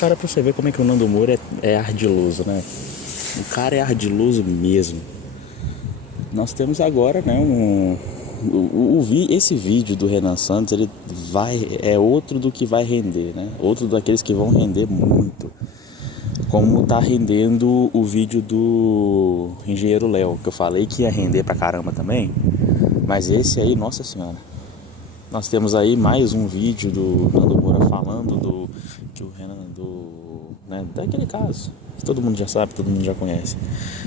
cara, pra você ver como é que o Nando Moura é ardiloso, né? O cara é ardiloso mesmo. Nós temos agora, né, esse vídeo do Renan Santos, ele é outro do que vai render, né? Outro daqueles que vão render muito. Como tá rendendo o vídeo do Engenheiro Léo, que eu falei que ia render pra caramba também. Mas esse aí, nossa senhora. Nós temos aí mais um vídeo do Nando Moura falando que o Renan, né, daquele caso que todo mundo já sabe, todo mundo já conhece.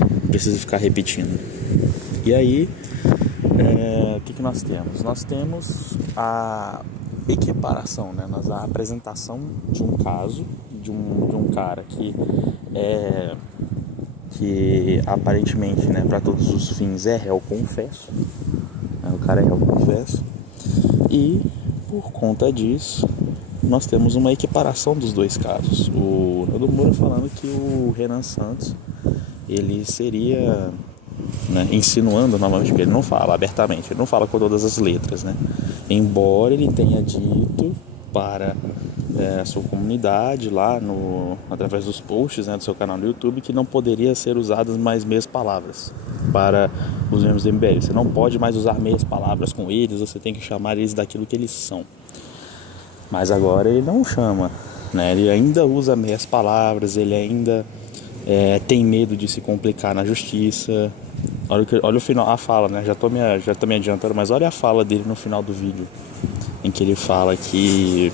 Não precisa ficar repetindo. E aí, o que nós temos? Nós temos a equiparação, né? A apresentação de um caso de um cara que aparentemente, né, para todos os fins é réu confesso, né? O cara é réu confesso, e por conta disso nós temos uma equiparação dos dois casos. O Nando Moura falando que o Renan Santos ele seria, né, insinuando novamente, porque ele não fala abertamente, ele não fala com todas as letras, né? Embora ele tenha dito para a sua comunidade lá através dos posts, né, do seu canal no YouTube, que não poderia ser usadas mais meias palavras para os membros do MBL. Você não pode mais usar meias palavras com eles, você tem que chamar eles daquilo que eles são. Mas agora ele não chama, né? Ele ainda usa meias palavras, ele ainda tem medo de se complicar na justiça. Olha o final, a fala, né? Já tô me adiantando, mas olha a fala dele no final do vídeo, em que ele fala que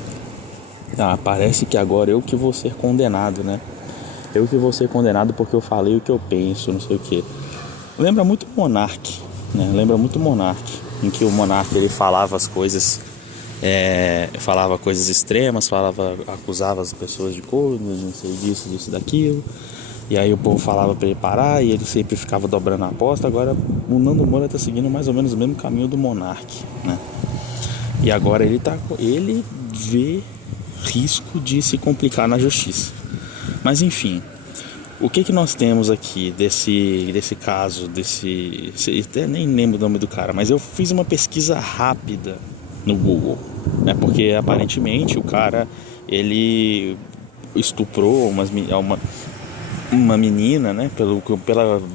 parece que agora eu que vou ser condenado, né? Eu que vou ser condenado porque eu falei o que eu penso, não sei o que. Lembra muito Monark, né? Lembra muito Monark, em que o Monark ele falava as coisas, falava coisas extremas, acusava as pessoas de coisas, não sei disso, daquilo. E aí o povo falava para ele parar e ele sempre ficava dobrando a aposta. Agora o Nando Moura tá seguindo mais ou menos o mesmo caminho do Monark, né? E agora ele vê risco de se complicar na justiça. Mas enfim, o que nós temos aqui desse caso, até nem lembro o nome do cara, mas eu fiz uma pesquisa rápida no Google, né? Porque aparentemente o cara, ele estuprou uma menina, né?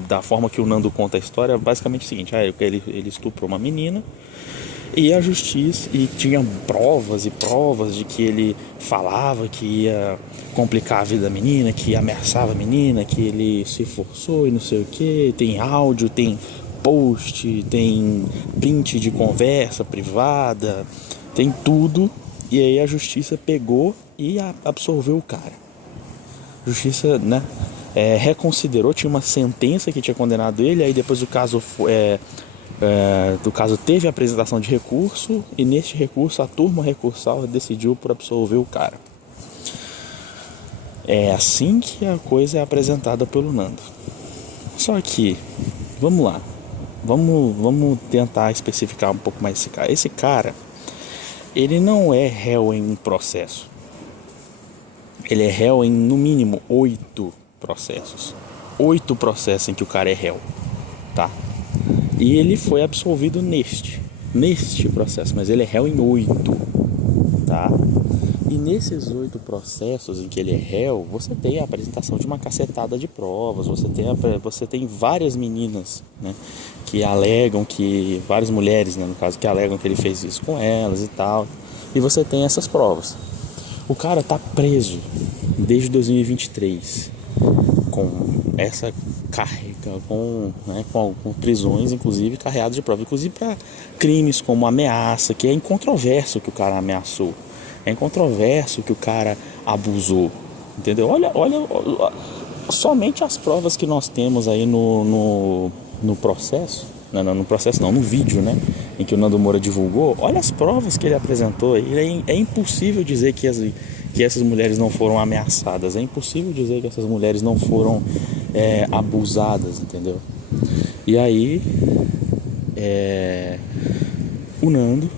Da forma que o Nando conta a história, é basicamente o seguinte: ele estuprou uma menina e a justiça, e tinha provas e provas de que ele falava que ia complicar a vida da menina, que ameaçava a menina, que ele se forçou e não sei o que. Tem áudio, tem post, tem print de conversa privada, tem tudo. E aí a justiça pegou e absolveu o cara. A justiça, né, reconsiderou, tinha uma sentença que tinha condenado ele, aí depois o caso teve a apresentação de recurso, e neste recurso a turma recursal decidiu por absolver o cara. É assim que a coisa é apresentada pelo Nando. Só que, vamos lá, vamos tentar especificar um pouco mais esse cara. Esse cara, ele não é réu em um processo. Ele é réu em, no mínimo, 8 processos. 8 processos em que o cara é réu, tá? E ele foi absolvido neste processo, mas ele é réu em 8, tá? E nesses 8 processos em que ele é réu, você tem a apresentação de uma cacetada de provas, você tem várias meninas, né, que alegam várias mulheres, né, no caso, que alegam que ele fez isso com elas e tal, e você tem essas provas. O cara tá preso desde 2023 com essa carga, com prisões, inclusive carregadas de prova, inclusive para crimes como ameaça, que é incontroverso que o cara ameaçou, é incontroverso que o cara abusou, entendeu? Olha, somente as provas que nós temos aí no processo, no vídeo, né, em que o Nando Moura divulgou. Olha as provas que ele apresentou. É impossível dizer que essas mulheres não foram ameaçadas, é impossível dizer que essas mulheres não foram abusadas, entendeu? E aí o Nando,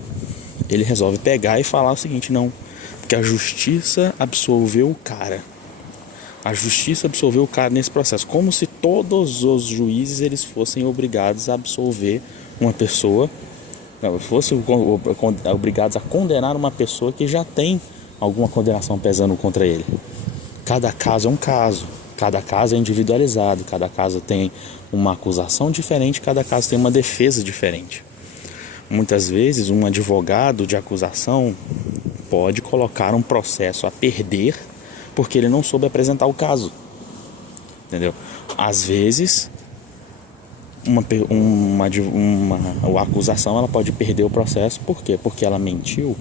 ele resolve pegar e falar o seguinte: não, porque a justiça absolveu o cara. A justiça absolveu o cara nesse processo, como se todos os juízes eles fossem obrigados a absolver uma pessoa, fossem obrigados a condenar uma pessoa que já tem alguma condenação pesando contra ele. cada caso é um caso, cada caso é individualizado, cada caso tem uma acusação diferente, cada caso tem uma defesa diferente. Muitas vezes um advogado de acusação pode colocar um processo a perder porque ele não soube apresentar o caso, entendeu? Às vezes a acusação ela pode perder o processo. Por quê? Porque ela mentiu.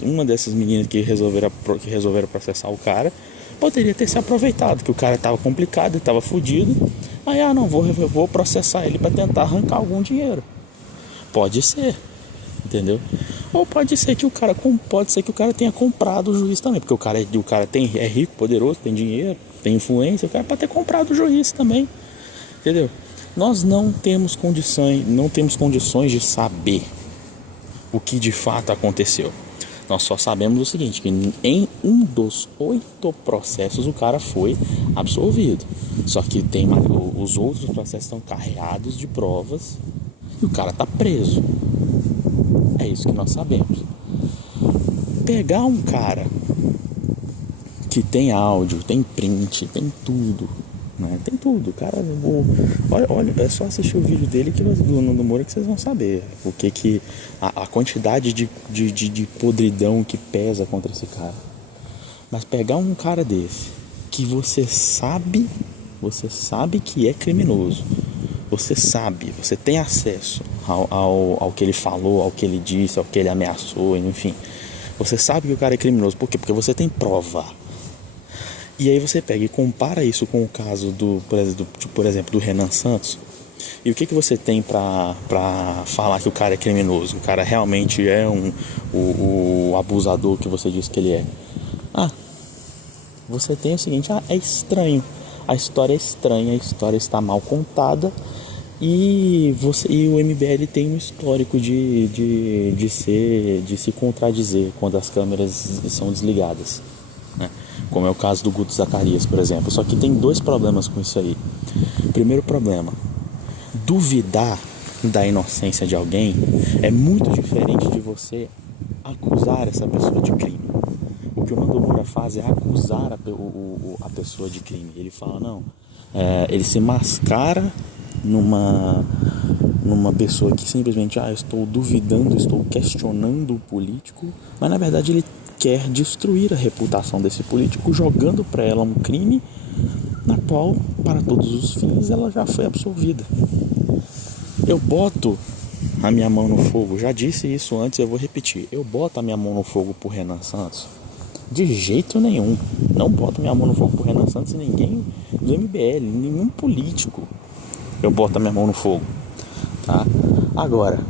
Uma dessas meninas que resolveram processar o cara poderia ter se aproveitado que o cara estava complicado, estava fodido. Aí, não, vou processar ele para tentar arrancar algum dinheiro. Pode ser, entendeu? Ou pode ser que o cara tenha comprado o juiz também, porque o cara é rico, poderoso, tem dinheiro, tem influência, o cara pode ter comprado o juiz também, entendeu? Nós não temos condições de saber o que de fato aconteceu. Nós só sabemos o seguinte, que em um dos 8 processos o cara foi absolvido. Só que os outros processos estão carregados de provas e o cara está preso. É isso que nós sabemos. Pegar um cara que tem áudio, tem print, tem tudo, né? Tem tudo, cara. Olha, é só assistir o vídeo dele do Nando Moura que vocês vão saber o que a quantidade de podridão que pesa contra esse cara. Mas pegar um cara desse que você sabe que é criminoso, você tem acesso ao que ele falou, ao que ele disse, ao que ele ameaçou, enfim, você sabe que o cara é criminoso. Por quê? Porque você tem prova. E aí você pega e compara isso com o caso por exemplo, do Renan Santos. E o que você tem pra falar que o cara é criminoso? O cara realmente é o abusador que você disse que ele é. Você tem o seguinte, é estranho. A história é estranha, a história está mal contada. E o MBL tem um histórico de se contradizer quando as câmeras são desligadas, né? Como é o caso do Guto Zacarias, por exemplo. Só que tem 2 problemas com isso aí. Primeiro problema, duvidar da inocência de alguém é muito diferente de você acusar essa pessoa de crime. O que o Nando Moura faz é acusar a pessoa de crime. Ele fala, não, ele se mascara numa pessoa que simplesmente estou duvidando, estou questionando o político, mas na verdade ele quer destruir a reputação desse político, jogando para ela um crime na qual, para todos os fins, ela já foi absolvida. Eu boto a minha mão no fogo, já disse isso antes, eu vou repetir, eu boto a minha mão no fogo por Renan Santos? De jeito nenhum. Não boto minha mão no fogo por Renan Santos e ninguém do MBL, nenhum político eu boto a minha mão no fogo, tá? Agora,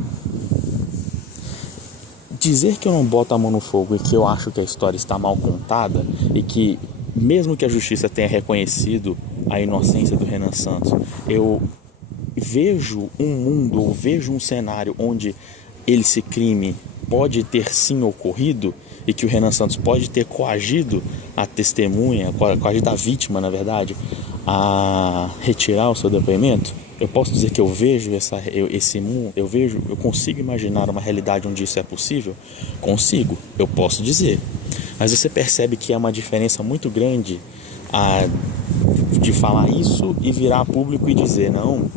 dizer que eu não boto a mão no fogo e que eu acho que a história está mal contada e que, mesmo que a justiça tenha reconhecido a inocência do Renan Santos, eu vejo um mundo, ou vejo um cenário onde esse crime pode ter sim ocorrido e que o Renan Santos pode ter coagido a testemunha, coagido a vítima, na verdade, a retirar o seu depoimento. Eu posso dizer que eu vejo esse mundo, eu consigo imaginar uma realidade onde isso é possível? Consigo, eu posso dizer. Mas você percebe que é uma diferença muito grande de falar isso e virar público e dizer, não,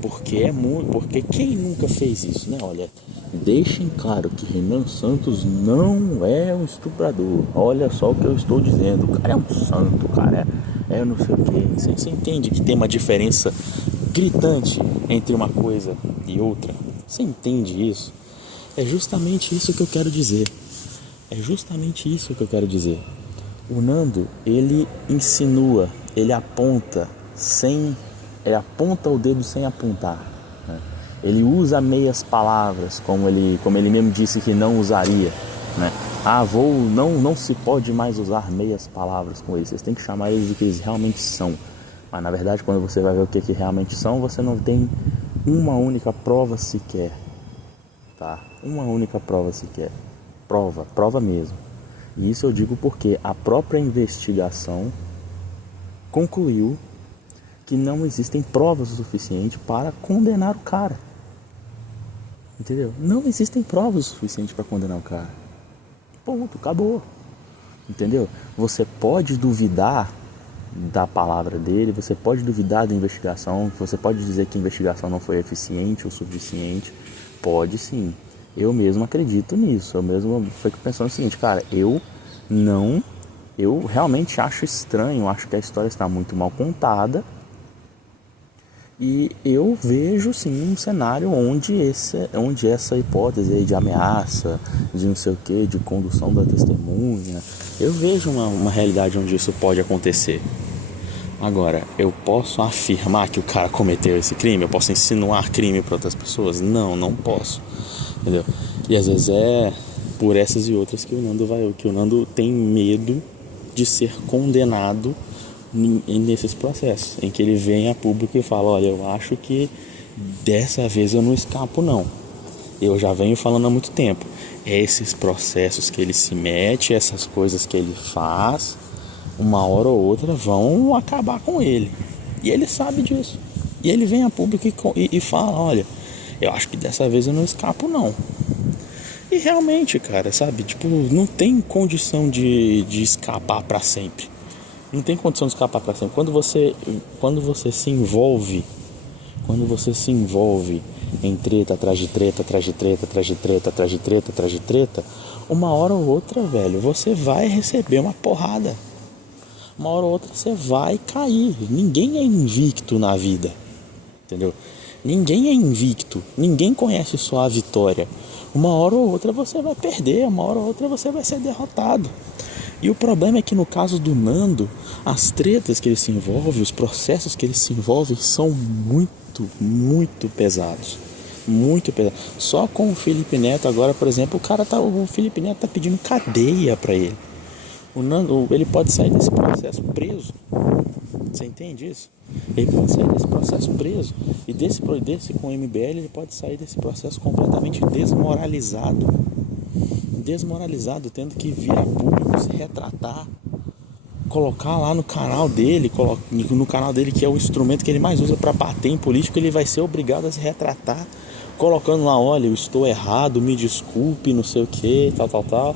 porque quem nunca fez isso, né? Olha, deixem claro que Renan Santos não é um estuprador. Olha só o que eu estou dizendo, o cara é um santo, o cara é não sei o que. Você entende que tem uma diferença gritante entre uma coisa e outra? Você entende isso? É justamente isso que eu quero dizer. O Nando, ele insinua, ele aponta o dedo sem apontar, né? Ele usa meias palavras, como ele mesmo disse que não usaria, né? Não se pode mais usar meias palavras com eles, vocês têm que chamar eles do que eles realmente são. Mas na verdade, quando você vai ver o que realmente são, você não tem uma única prova sequer, tá? Uma única prova sequer. Prova mesmo. E isso eu digo porque a própria investigação concluiu que não existem provas o suficiente para condenar o cara. Entendeu? Não existem provas o suficiente para condenar o cara. Ponto, acabou. entendeu? Você pode duvidar da palavra dele, você pode duvidar da investigação, você pode dizer que a investigação não foi eficiente ou suficiente, pode sim. Eu mesmo acredito nisso, eu mesmo fico pensando o seguinte, cara, eu realmente acho estranho, acho que a história está muito mal contada. E eu vejo sim um cenário onde essa hipótese aí de ameaça, de não sei o que, de condução da testemunha, eu vejo uma realidade onde isso pode acontecer. Agora, eu posso afirmar que o cara cometeu esse crime? Eu posso insinuar crime para outras pessoas? Não, não posso. Entendeu? E às vezes é por essas e outras que o Nando tem medo de ser condenado nesses processos, em que ele vem a público e fala, olha, eu acho que dessa vez eu não escapo não. Eu já venho falando há muito tempo. Esses processos que ele se mete, essas coisas que ele faz, uma hora ou outra vão acabar com ele. E ele sabe disso. E ele vem a público e fala, olha, eu acho que dessa vez eu não escapo não. E realmente, cara, sabe, tipo, não tem condição de escapar para sempre. Não tem condição de escapar para sempre. Quando você se envolve em treta atrás de treta, atrás de treta, atrás de treta, atrás de treta, atrás de treta, uma hora ou outra, velho, você vai receber uma porrada. Uma hora ou outra você vai cair. Ninguém é invicto na vida, entendeu? Ninguém é invicto. Ninguém conhece só a vitória. Uma hora ou outra você vai perder, uma hora ou outra você vai ser derrotado. E o problema é que no caso do Nando, as tretas que ele se envolve, os processos que ele se envolve são muito, muito pesados. Muito pesados. Só com o Felipe Neto agora, por exemplo, o Felipe Neto tá pedindo cadeia para ele. O Nando, ele pode sair desse processo preso. Você entende isso? Ele pode sair desse processo preso. E desse com o MBL, ele pode sair desse processo completamente desmoralizado, tendo que vir a público, se retratar, colocar lá no canal dele, que é o instrumento que ele mais usa para bater em político, ele vai ser obrigado a se retratar, colocando lá, olha, eu estou errado, me desculpe, não sei o que, tal.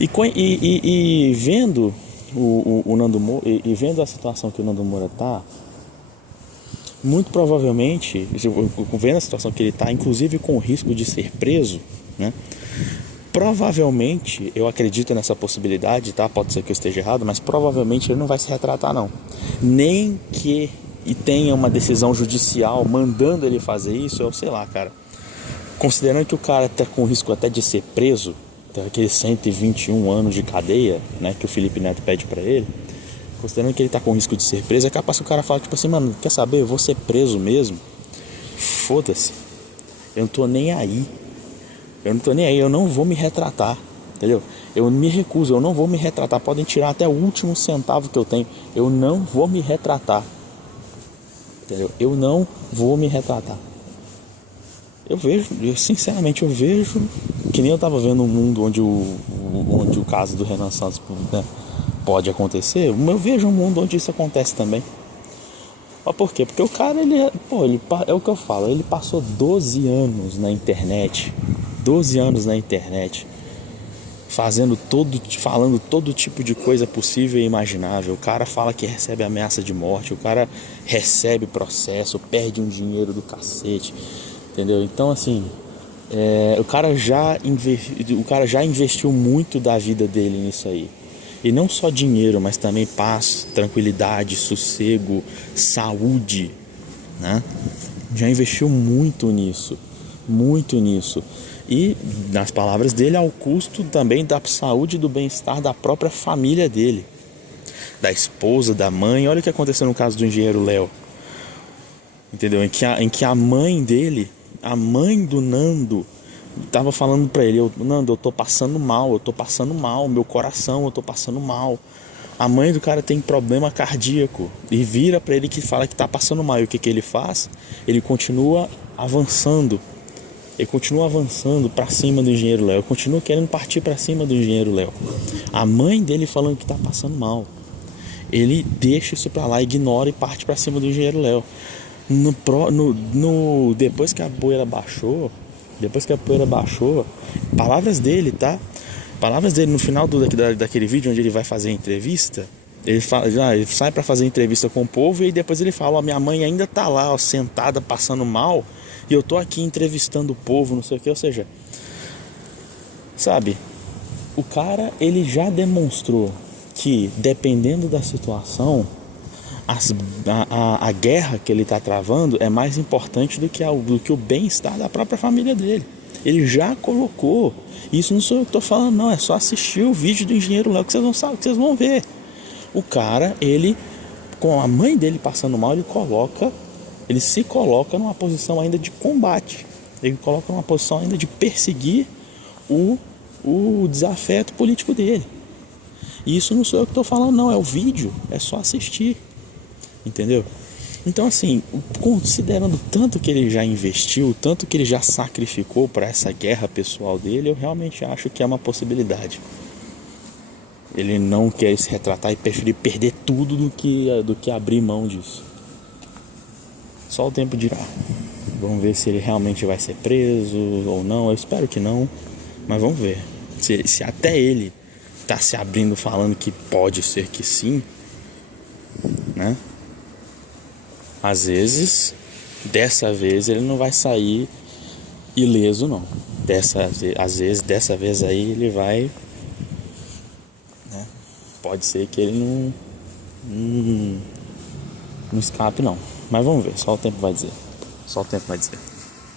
E vendo o Nando Moura, e vendo a situação que o Nando Moura tá, muito provavelmente, vendo a situação que ele tá, inclusive com o risco de ser preso, né? Provavelmente, eu acredito nessa possibilidade, tá? Pode ser que eu esteja errado, mas provavelmente ele não vai se retratar não. Nem que tenha uma decisão judicial mandando ele fazer isso, eu sei lá, cara. Considerando que o cara tá com risco até de ser preso, aqueles 121 anos de cadeia, né, que o Felipe Neto pede pra ele, considerando que ele tá com risco de ser preso, é capaz que o cara fala tipo assim, mano, quer saber, eu vou ser preso mesmo? Foda-se, eu não tô nem aí. Eu não vou me retratar, entendeu? Eu me recuso, eu não vou me retratar. Podem tirar até o último centavo que eu tenho. Eu não vou me retratar, entendeu? Eu não vou me retratar. Sinceramente, eu vejo que nem eu tava vendo um mundo onde o caso do Renan Santos, né, pode acontecer. Eu vejo um mundo onde isso acontece também. Mas por quê? Porque o cara, é o que eu falo, ele passou 12 anos na internet, falando todo tipo de coisa possível e imaginável. O cara fala que recebe ameaça de morte, o cara recebe processo, perde um dinheiro do cacete, entendeu? Então assim, o cara já investiu muito da vida dele nisso aí. E não só dinheiro, mas também paz, tranquilidade, sossego, saúde, né? Já investiu muito nisso. E, nas palavras dele, ao custo também da saúde e do bem-estar da própria família dele, da esposa, da mãe. Olha o que aconteceu no caso do engenheiro Léo, entendeu? Em que a mãe dele, a mãe do Nando, tava falando pra ele, Nando, eu tô passando mal, meu coração, eu tô passando mal. A mãe do cara tem problema cardíaco e vira pra ele que fala que tá passando mal. E o que ele faz? Ele continua avançando pra cima do engenheiro Léo, continua querendo partir pra cima do engenheiro Léo. A mãe dele falando que tá passando mal, ele deixa isso pra lá, ignora e parte pra cima do engenheiro Léo. Depois que a poeira baixou, palavras dele, tá? Palavras dele no final daquele vídeo onde ele vai fazer a entrevista. Ele fala, ele sai para fazer entrevista com o povo e depois ele fala: ó, minha mãe ainda tá lá, ó, sentada passando mal, e eu tô aqui entrevistando o povo, não sei o que. Ou seja, sabe, o cara, ele já demonstrou que, dependendo da situação, a guerra que ele está travando é mais importante do que o bem-estar da própria família dele. Ele já colocou. Isso não sou eu que estou falando, não. É só assistir o vídeo do engenheiro Léo que vocês vão saber, que vocês vão ver. O cara, ele, com a mãe dele passando mal, ele se coloca numa posição ainda de combate. Ele coloca numa posição ainda de perseguir o desafeto político dele. E isso não sou eu que estou falando, não. É o vídeo. É só assistir. Entendeu? Então, assim, considerando tanto que ele já investiu, tanto que ele já sacrificou para essa guerra pessoal dele, eu realmente acho que é uma possibilidade. Ele não quer se retratar e preferir perder tudo do que abrir mão disso. Só o tempo dirá. Vamos ver se ele realmente vai ser preso ou não. Eu espero que não, mas vamos ver. Se até ele tá se abrindo falando que pode ser que sim, né? Às vezes, dessa vez ele não vai sair ileso, não. Dessa vez aí ele vai, né? Pode ser que ele não escape, não. Mas vamos ver, só o tempo vai dizer.